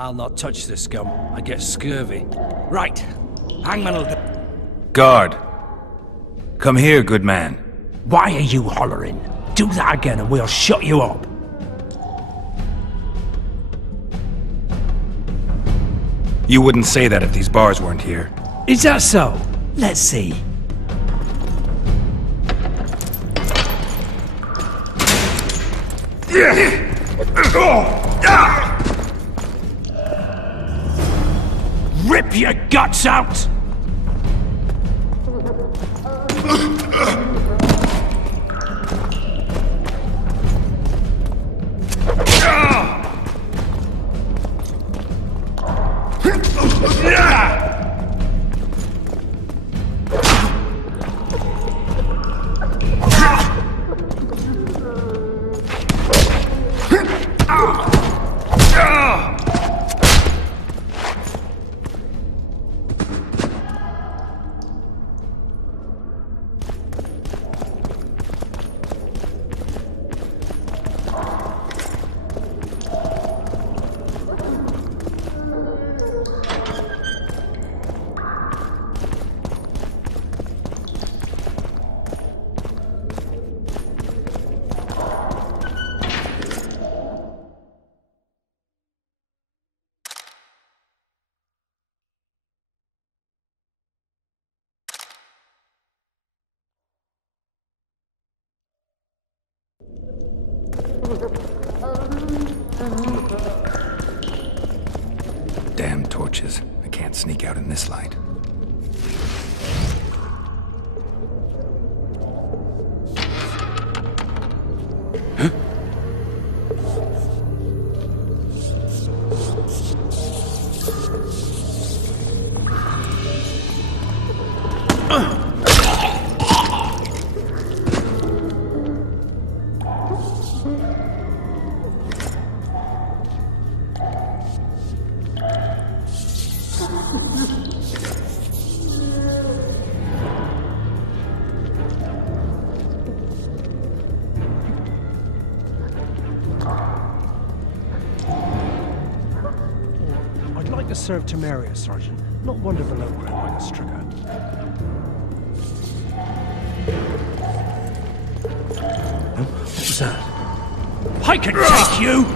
I'll not touch the scum. I get scurvy. Right. Hangman will do. Guard. Come here, good man. Why are you hollering? Do that again and we'll shut you up. You wouldn't say that if these bars weren't here. Is that so? Let's see. Rip your guts out! Damn torches. I can't sneak out in this light. To serve Temeria, Sergeant. Not wander below ground like a stricker. Oh, what was that? I can take you!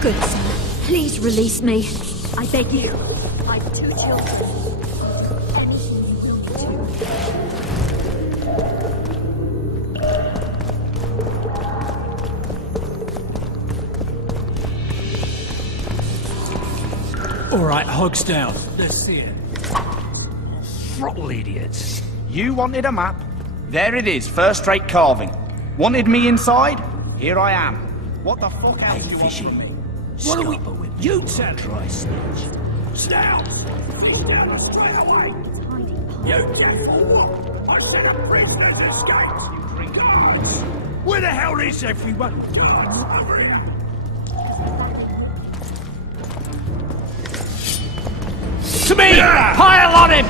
Good sir, please release me. I beg you. I've 2 children. Anything you will do. All right, hogs down. Let's see it. Throttle idiots. You wanted a map? There it is, first-rate carving. Wanted me inside? Here I am. What the fuck else do you want from me? What are we... You tell dry snitch. Snout! Fish down straight away. You deaf or what? I said a prisoner's escaped. You guards. Where the hell is everyone? Guards, over here. To me! Pile on him!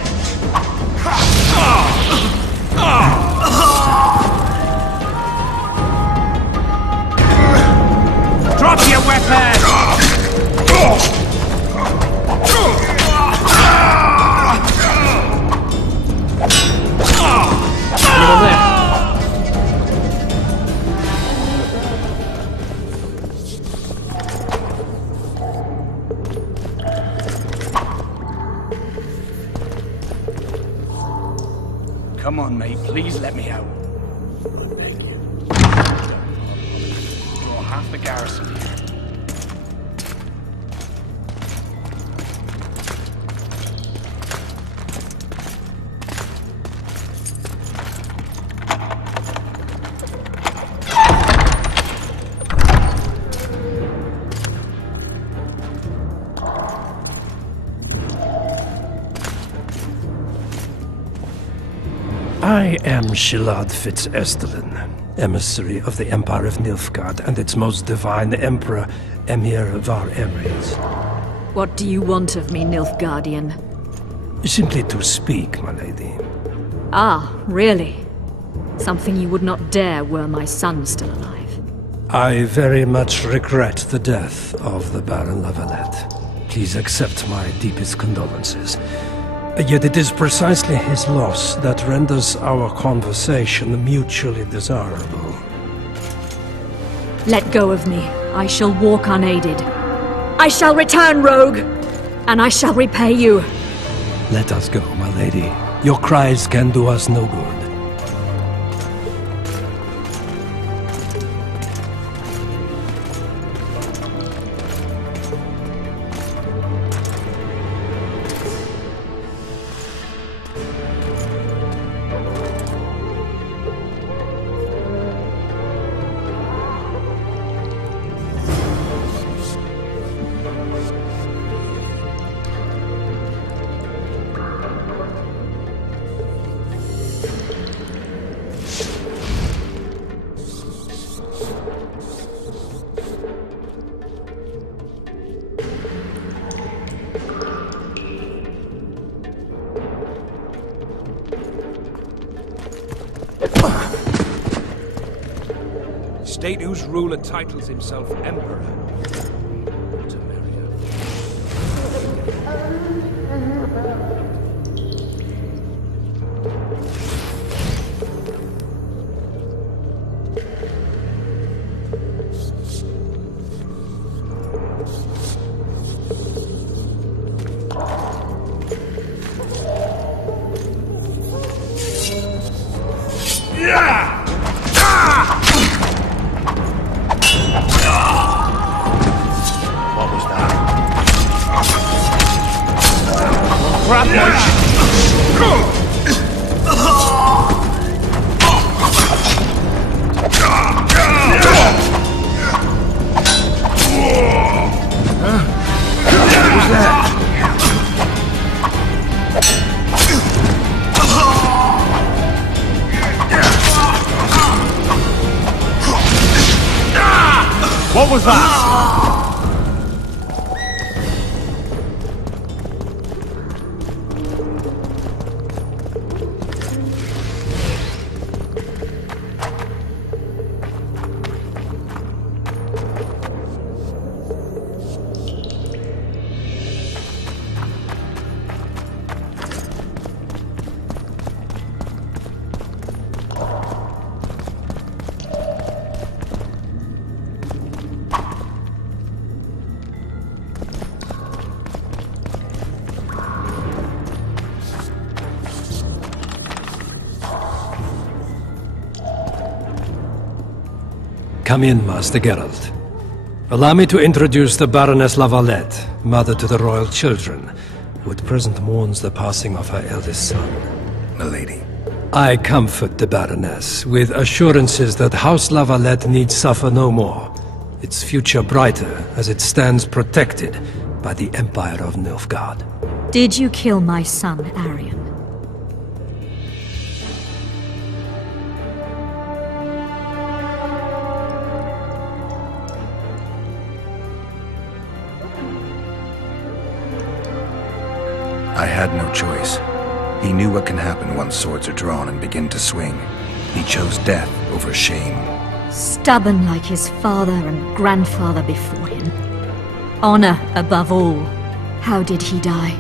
Drop your weapon! Come on, mate. Please let me out. I beg you. You're half the garrison here. I am Shilad Fitz-Estelin, emissary of the Empire of Nilfgaard and its most divine Emperor, Emir Var Emreis. What do you want of me, Nilfgaardian? Simply to speak, my lady. Ah, really? Something you would not dare were my son still alive. I very much regret the death of the Baron Lavalette. Please accept my deepest condolences. Yet it is precisely his loss that renders our conversation mutually desirable. Let go of me. I shall walk unaided. I shall return, rogue! And I shall repay you. Let us go, my lady. Your cries can do us no good. State whose ruler titles himself Emperor. What was that? Come in, Master Geralt. Allow me to introduce the Baroness Lavalette, mother to the royal children, who at present mourns the passing of her eldest son. Milady. I comfort the Baroness with assurances that House Lavalette need suffer no more, its future brighter as it stands protected by the Empire of Nilfgaard. Did you kill my son, Arion? I had no choice. He knew what can happen once swords are drawn and begin to swing. He chose death over shame. Stubborn like his father and grandfather before him. Honor above all. How did he die?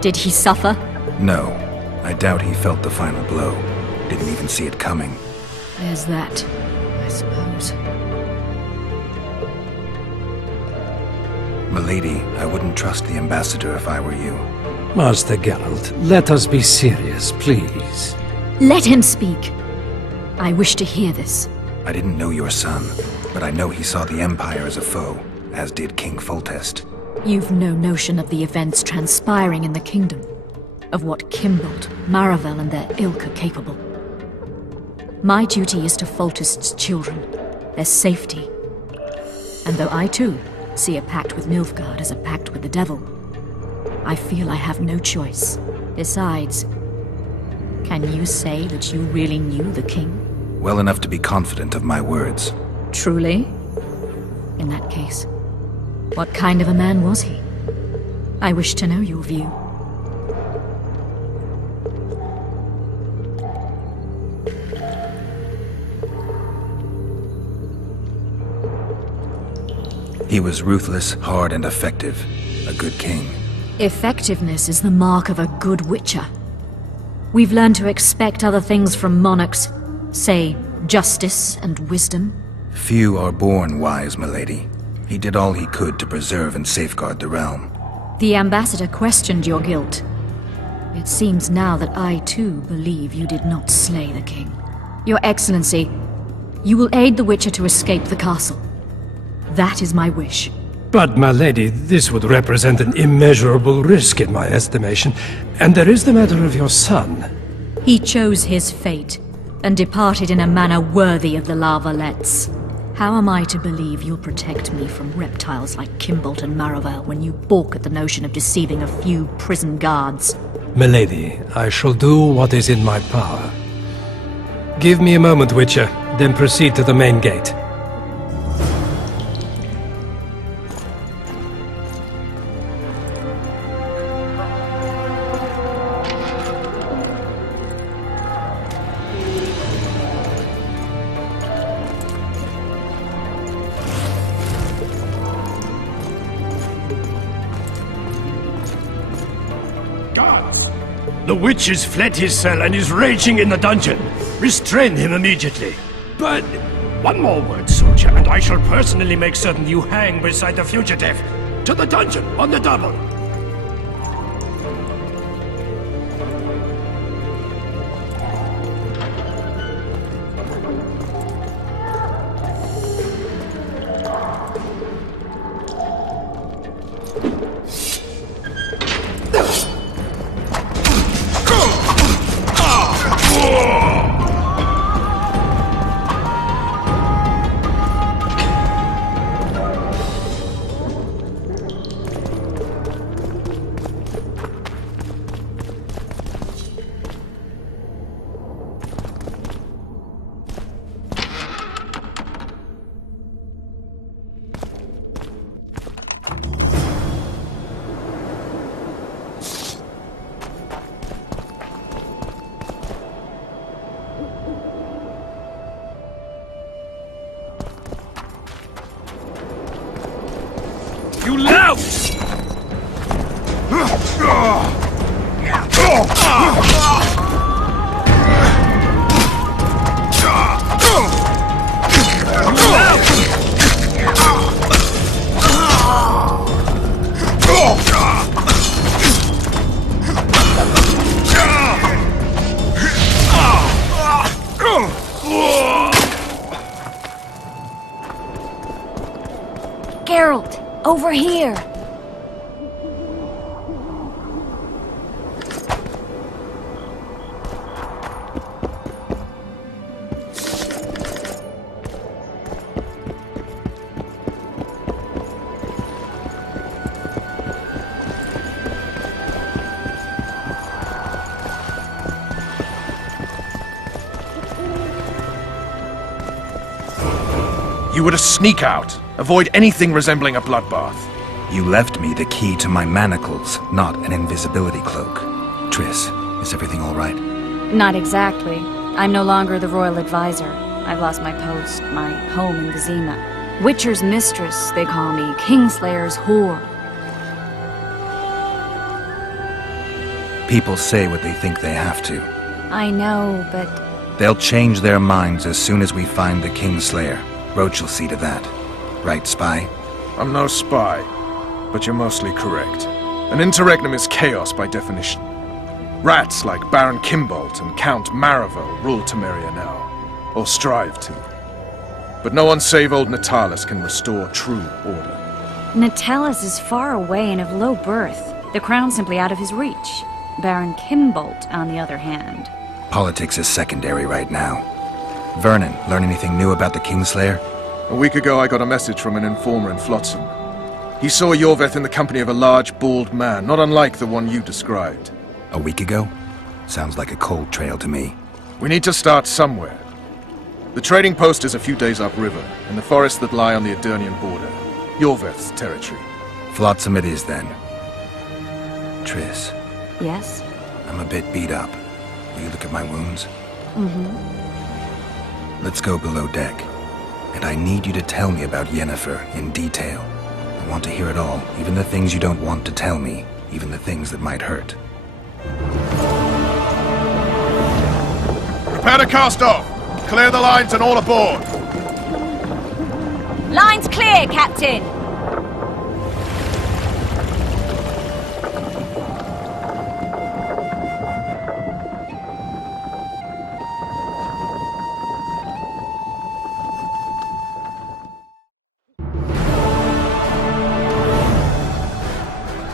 Did he suffer? No. I doubt he felt the final blow. Didn't even see it coming. There's that, I suppose. Milady, I wouldn't trust the ambassador if I were you. Master Geralt, let us be serious, please. Let him speak. I wish to hear this. I didn't know your son, but I know he saw the Empire as a foe, as did King Foltest. You've no notion of the events transpiring in the kingdom, of what Kimbold, Maravel and their ilk are capable. My duty is to Foltest's children, their safety. And though I too see a pact with Nilfgaard as a pact with the devil, I feel I have no choice. Besides, Can you say that you really knew the king? Well enough to be confident of my words. Truly? In that case, what kind of a man was he? I wish to know your view. He was ruthless, hard, and effective. A good king. Effectiveness is the mark of a good witcher. We've learned to expect other things from monarchs, say, justice and wisdom. Few are born wise, milady. He did all he could to preserve and safeguard the realm. The ambassador questioned your guilt. It seems now that I too believe you did not slay the king. Your Excellency, you will aid the Witcher to escape the castle. That is my wish. But, my lady, this would represent an immeasurable risk in my estimation. And there is the matter of your son. He chose his fate, and departed in a manner worthy of the La Valettes. How am I to believe you'll protect me from reptiles like Kimbolt and Maravel when you balk at the notion of deceiving a few prison guards? Milady, I shall do what is in my power. Give me a moment, Witcher, then proceed to the main gate. The witch has fled his cell and is raging in the dungeon. Restrain him immediately. But one more word, soldier, and I shall personally make certain you hang beside the fugitive. To the dungeon, on the double. You lout! Geralt, over here! You were to sneak out. Avoid anything resembling a bloodbath. You left me the key to my manacles, not an invisibility cloak. Triss, is everything all right? Not exactly. I'm no longer the royal advisor. I've lost my post, my home in Vizima. Witcher's mistress, they call me. Kingslayer's whore. People say what they think they have to. I know, but... They'll change their minds as soon as we find the Kingslayer. Roach will see to that. Right, spy? I'm no spy, but you're mostly correct. An interregnum is chaos by definition. Rats like Baron Kimbolt and Count Maravel rule Temeria now, or strive to. But no one save old Natalis can restore true order. Natalis is far away and of low birth. The crown's simply out of his reach. Baron Kimbolt, on the other hand. Politics is secondary right now. Vernon, learn anything new about the Kingslayer? A week ago I got a message from an informer in Flotsam. He saw Yorveth in the company of a large, bald man, not unlike the one you described. A week ago? Sounds like a cold trail to me. We need to start somewhere. The trading post is a few days upriver, in the forests that lie on the Edirnian border. Yorveth's territory. Flotsam it is, then. Triss. Yes? I'm a bit beat up. Will you look at my wounds? Let's go below deck. And I need you to tell me about Yennefer in detail. I want to hear it all, even the things you don't want to tell me, even the things that might hurt. Prepare to cast off! Clear the lines and all aboard! Line's clear, Captain!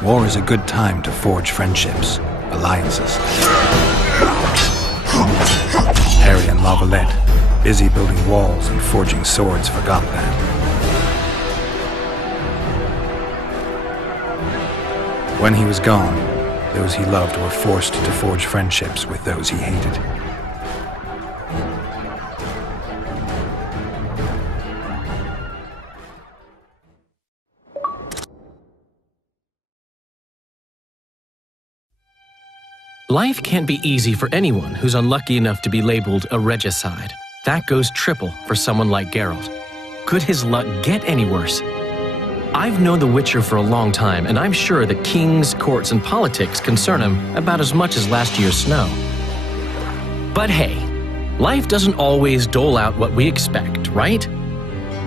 War is a good time to forge friendships, alliances. Harry and Lavalette, busy building walls and forging swords, forgot that. When he was gone, those he loved were forced to forge friendships with those he hated. Life can't be easy for anyone who's unlucky enough to be labeled a regicide. That goes triple for someone like Geralt. Could his luck get any worse? I've known the Witcher for a long time, and I'm sure that kings, courts, and politics concern him about as much as last year's snow. But hey, life doesn't always dole out what we expect, right?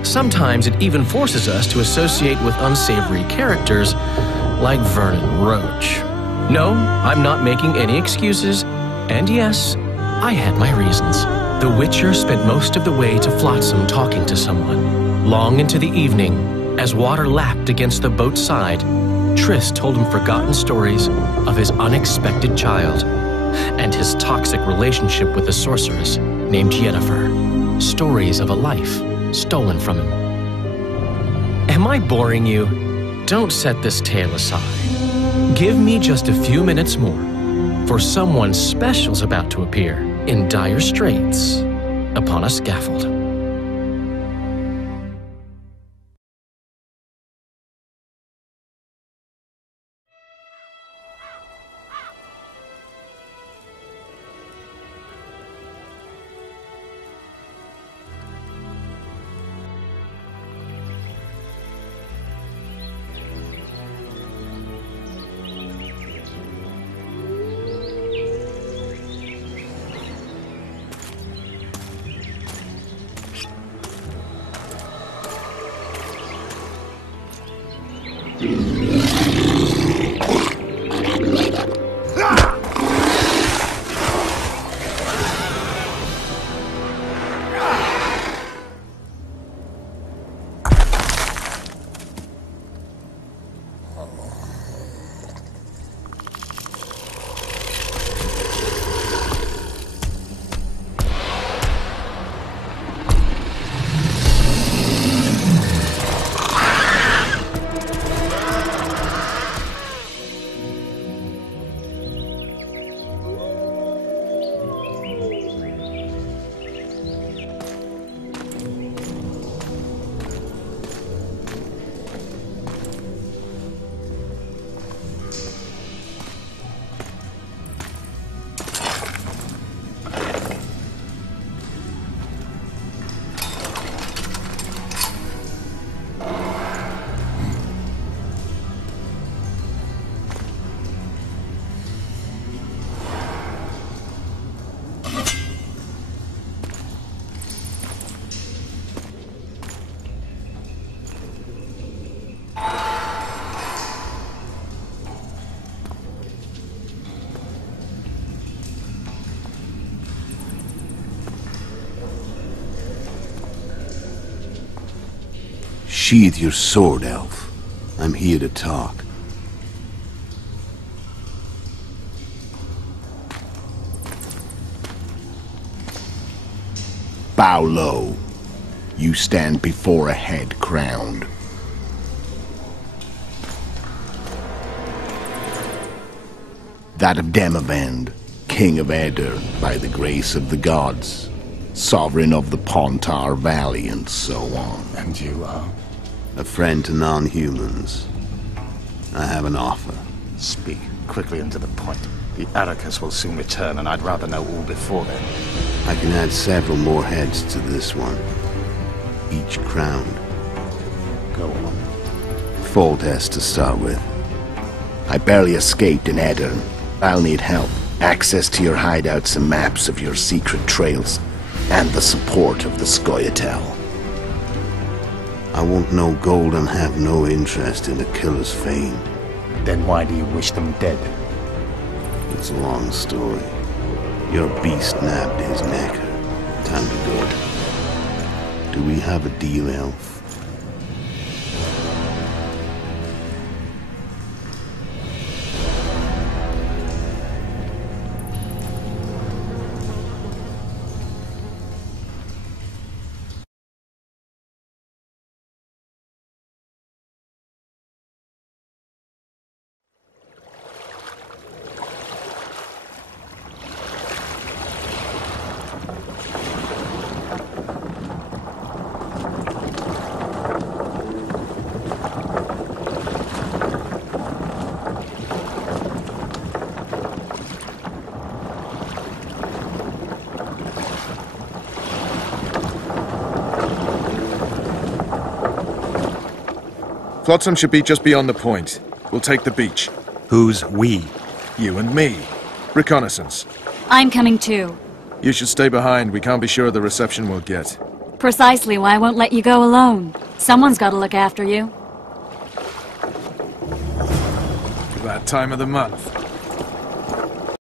Sometimes it even forces us to associate with unsavory characters like Vernon Roach. No, I'm not making any excuses, and yes, I had my reasons. The Witcher spent most of the way to Flotsam talking to someone. Long into the evening, as water lapped against the boat's side, Triss told him forgotten stories of his unexpected child and his toxic relationship with a sorceress named Yennefer. Stories of a life stolen from him. Am I boring you? Don't set this tale aside. Give me just a few minutes more, for someone special's about to appear in dire straits upon a scaffold. Sheathe your sword, Elf. I'm here to talk. Bow low. You stand before a head crowned. That of Demavend, King of Eder by the grace of the gods, sovereign of the Pontar Valley, and so on. And you are? A friend to non-humans. I have an offer. Speak quickly and to the point. The Arrakis will soon return, and I'd rather know all before then. I can add several more heads to this one, each crowned. Go on. Foltest to start with. I barely escaped in Eder. I'll need help. Access to your hideouts and maps of your secret trails, and the support of the Scoia'tael. I want no gold and have no interest in the killer's fame. Then why do you wish them dead? It's a long story. Your beast nabbed his neck. Time to go. Do we have a deal, Elf? Flotsam should be just beyond the point. We'll take the beach. Who's we? You and me. Reconnaissance. I'm coming too. You should stay behind. We can't be sure of the reception we'll get. Precisely why I won't let you go alone. Someone's got to look after you. That time of the month.